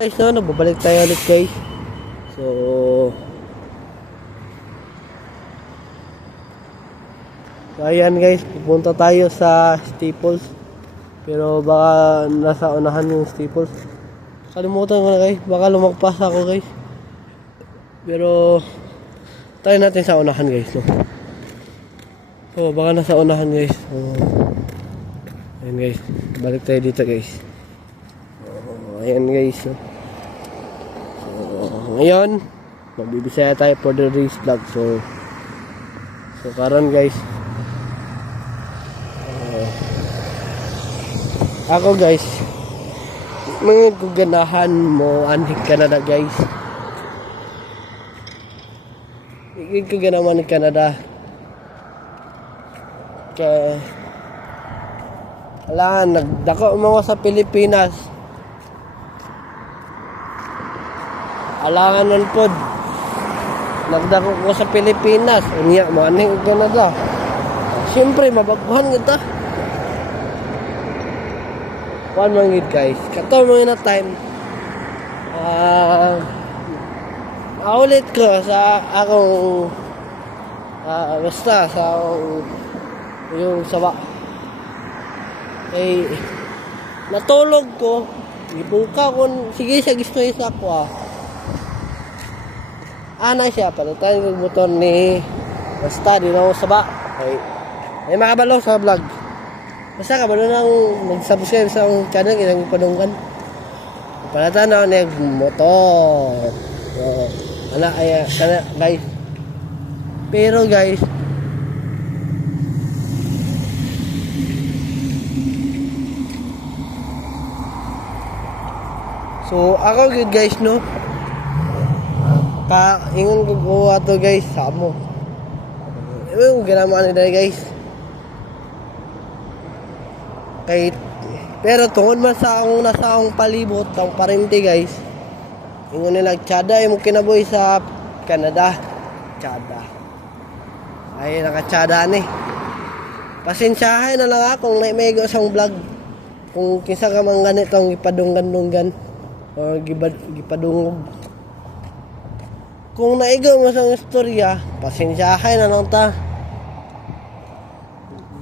Guys, no, nagbabalik tayo ulit guys. So, ayan guys, pupunta tayo sa Staples. Pero baka nasa unahan yung Staples. Kalimutan ko na guys, baka lumagpas ako guys. Pero, tayo natin sa unahan guys, no. So, baka nasa unahan guys. So, ayan guys, balik tayo dito guys. So, ayan guys, no. Ngayon, magbibisaya tayo for the race vlog. So karon guys, ako guys, mga guganahan mo anhik Canada guys. Igig ko ganaman ni Canada. Kaya wala, nagdako mo sa Pilipinas. Alangan nun po, nagdako ko sa Pilipinas, unya, maning Canada. Siyempre, mabaguhan kita. One mangit guys, kato mga na time, maulit ko sa akong, basta sa akong, yung sawa. Eh, natulog ko, ibuka ko, sige siya gusto isa ko Ana siya, palitan yung motor ni basta, di na ako saba. Okay. Ay makabalo sa vlog. Basta kabalo nang mag-subscribe sa akong channel, ilang ipadunggan. Palitan na ako ng motor. So, ana, ay, kana, guys. Pero guys, so ako good guys, no? Ingon ko kuha to guys, samo. Ewan ko ganamaan nila guys. Pero tungod man sa akong nasa akong palibot, ang parente guys. Ingon nila, tsada yung kinaboy sa Canada. Tsada. Ay, nakatsada ni. Pasensyahay na lang akong naimego sa vlog. Kung kinsa ka man ganitong ipadunggan-dunggan. O gipadungog. Kung naigaw mo sa istorya, pasensyahay na lang ta.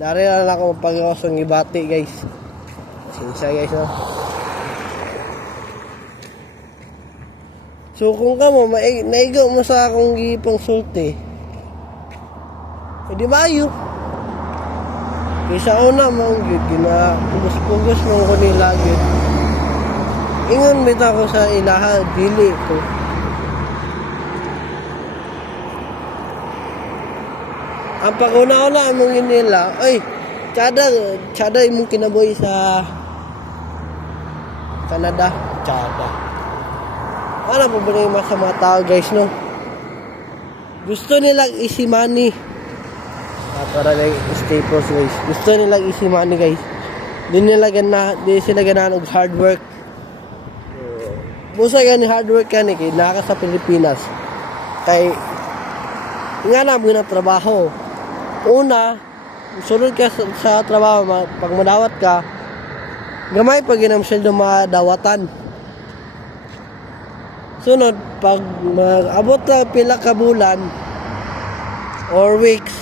Dari na lang ako pag-awasong ibati guys. Pasensya guys, no? So kung ka mo, naigaw mo sa akong gipang sulti, di mayo. Isa una mo, ginapugos-pugos mong ko nila, ingon bita ko sa ilaha, dili ko. Ang pag-una-una mong nila, ay, tsada mong kinaboy sa Canada. Tsada. Ano po ba yung sa mga tao guys, no? Gusto nilang easy money. Para like Staples guys. Gusto nilang easy money guys. Di sila ganahan og hard work. Busa gani hard work yan kay naka sa Pilipinas. Kay nga na mo na trabaho. Una, sunod ka sa trabaho, pag madawat ka, gamay pag ginamsel ng mga dawatan. Sunod, pag mag-abot na pila ka bulan or weeks,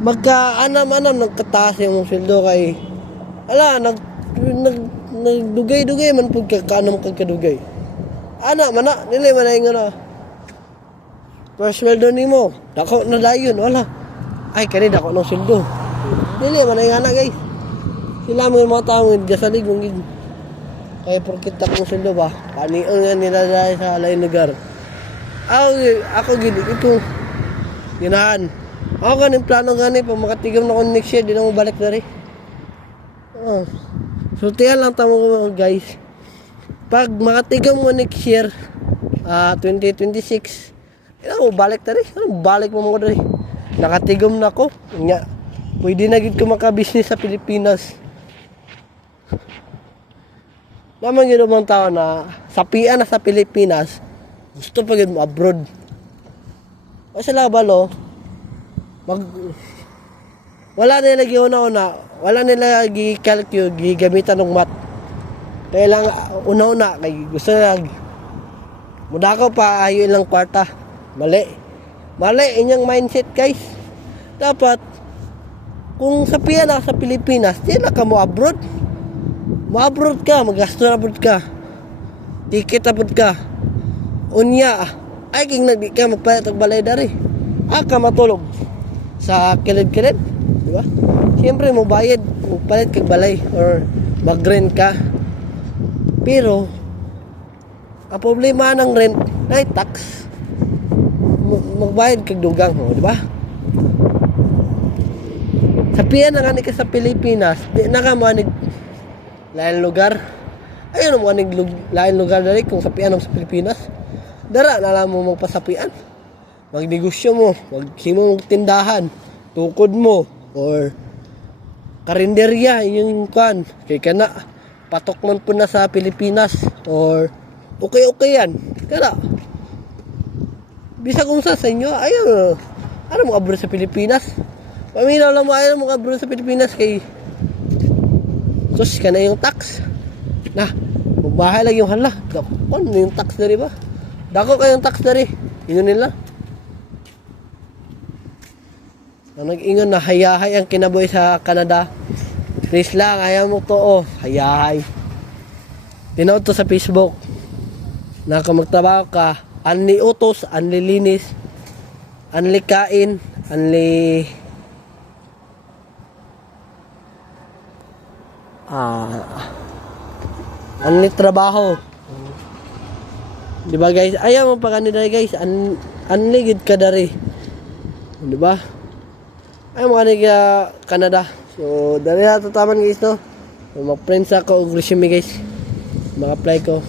magka-anam-anam nagkataas yung sweldo kay nagdugay-dugay man pag kakanam kagkadugay. Ana, mana, nila manay nga na. First sweldo ni mo, dako na dayon, wala. Ay, kani dako ng sweldo. Dili manay nga na guys. Sila mga tao ng gasalig mong kaya porkit takong sweldo ba? Panion nga nila dahil sa lain lugar. Ako gini, ito. Ginahan. Ako ganing plano gani, pag makatigam na ko next year, di na mo balik na rin. So, tiyan lang tamo ko guys. Pag makatigam mo next year, 2026, ako balik na rin. Balik mo mo na rin. Nakatigam na ko. Pwede na gid ko maka-business sa Pilipinas. Naman yun mga tao na sapian na sa Pilipinas, gusto pa gid mo abroad. O sila balo, wala nila giuna-una, wala nila gi-calculate, gigamitan ng math. Kaya lang una-una kay gusto nag mudako pa ayo ilang kwarta. Mali. Mali inyang mindset guys. Dapat kung sapian na sa Pilipinas, di na ka mo abroad. Mo-abroad ka, magasto na abroad ka. Ticket abroad ka. Unya, ay king nagdi ka magpalit og balay dari. Ka matulog sa kilid-kilid, di ba? Siyempre mo bayad kung palit kag balay or mag-rent ka. Pero ang problema ng rent ay tax. Magbayad kag dugang, di ba? Sapian na nga ka sa Pilipinas, di na ka manig lain lugar. Ayun mo manig lain lugar dali kung sapian mo sa Pilipinas. Dara na lang mo magpasapian. Magnegosyo mo, maghimo mong tindahan, tukod mo, or karinderya, yung kan. Kaya ka na, patok man po na sa Pilipinas, or okay yan. Kaya bisa kung sa inyo, ayun, ano mga abroad sa Pilipinas? Paminaw lang mo, ayun mga abroad sa Pilipinas, kay sus ka na yung tax. Na, magbahay lang yung hala. Ano yung tax dari ba? Dako kayong tax dari. Yun nila. Nag-ingon na hayahay ang kinabuhi sa Canada. Please lang, ayaw mo to, hayahay. Tinood to sa Facebook. Naka magtrabaho ka, anli utos, anli linis, anli kain, anli anli trabaho. Di ba guys? Ayaw mo pa kanina guys, anli gid ka dari. Di ba? Ay mo kanina Canada. So, dari na tataman guys no. So, mag-friends ako og resume guys. Mag-apply ko.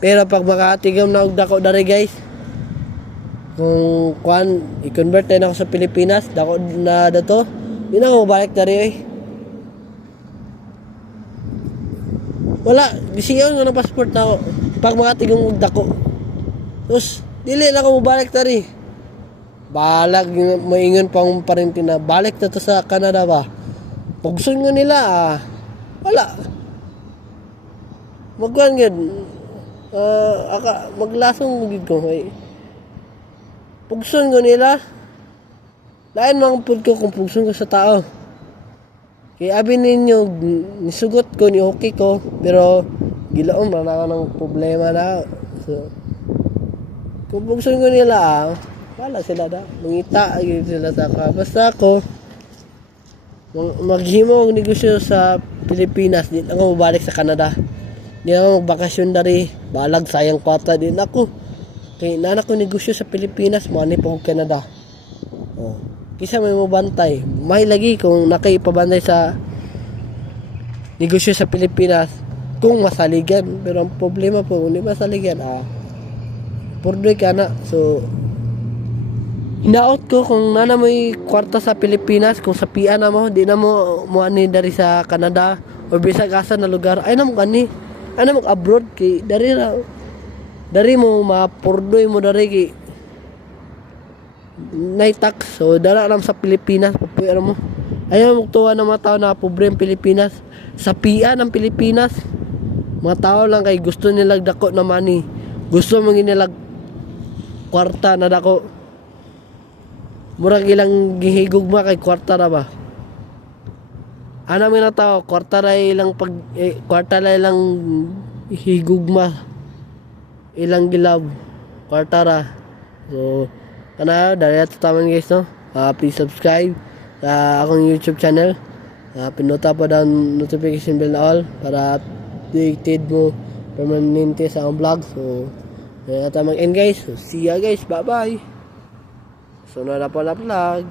Pero pag makatigam na og dako dari guys, kung i-convert na ako sa Pilipinas, dako na dato, di na ako balik dari eh. Wala, gisiyon nga na passport na ako. Pag makatigam og dako. Tapos, dili na ako mabalik dari. Balag, maingon pang parinti na balik na to sa Canada ba. Pagsun nga nila, wala. Magkuhan yun. Maglasong gid ko. Pagsun nga nila, lain mga pud ko kung pagsun ko sa tao. Kaya abi ninyo, nisugot ko, ni okay ko, pero gilaom na ako ng problema na. So, kung pagsun ko nila, wala sila da. Mangita sila sa ka. Basta ako maghimo og negosyo sa Pilipinas, di na ako mabalik sa Canada. Di na ako magbakasyon dari. Balag sayang kwata din ako. Kaya na ko negosyo sa Pilipinas, mani pa ko Canada. Oh. Kisa may mabantay. May lagi kung nakaipabantay sa negosyo sa Pilipinas kung masaligan. Pero ang problema po, hindi masaligan. Purdoy ka na. So, hinaot ko kung nana mo'y kwarta sa Pilipinas, kung sa PIA na mo, di na mo ani dari sa Canada o bisag asa na lugar, ay na mo gani, ay na mo abroad, kay dari mo mapurdoy mo dari kay naitax, so dara lang sa Pilipinas, papuy mo. Ayaw mo tuwa ng mga tao na pobre ang Pilipinas, sa PIA ng Pilipinas, mga tao lang kay gusto nilag dako na money, gusto mong inilag kwarta na dako. Murag ilang gihigugma kay kwarta ra ba? Ana mi na tao, kwarta ra ilang kwarta ra ilang higugma. Ilang gilab, kwarta ra. So, kana dali ato taman guys no. Please subscribe sa akong YouTube channel. Pinuta pa down notification bell na all para updated mo permanente sa akong vlog. So, dali ato mag-end guys. So, see ya guys. Bye-bye. Sunod na po na vlog.